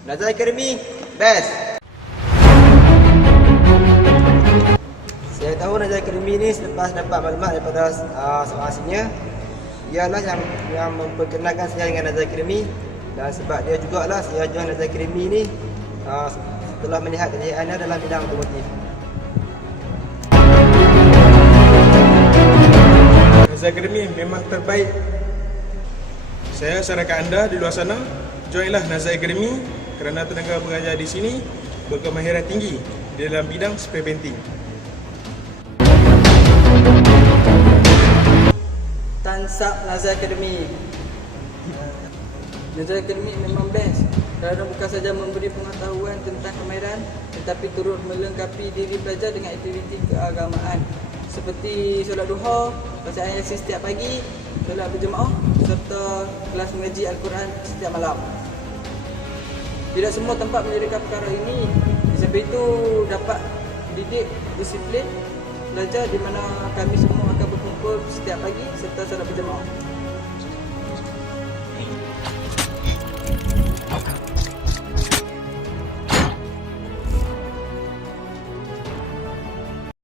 Nazar Academy, best. Saya tahu Nazar Academy ni selepas dapat maklumat daripada seorang senior, dialah yang memperkenalkan saya dengan Nazar Academy, dan sebab dia jugalah saya join Nazar Academy ni setelah melihat kejayaannya dalam bidang otomotif. Nazar Academy memang terbaik. Saya sarankan anda di luar sana, joinlah Nazar Academy kerana tenaga pengajar di sini berkemahiran tinggi di dalam bidang spray painting. Tansap Nazar Academy. Nazar Academy memang best kerana bukan saja memberi pengetahuan tentang kemahiran, tetapi turut melengkapi diri pelajar dengan aktiviti keagamaan seperti solat duha, bacaan yasin setiap pagi, solat berjemaah serta kelas mengaji Al-Quran setiap malam. Tidak semua tempat menyediakan perkara ini. Di samping itu dapat didik disiplin belajar di mana kami semua akan berkumpul setiap pagi serta solat berjemaah.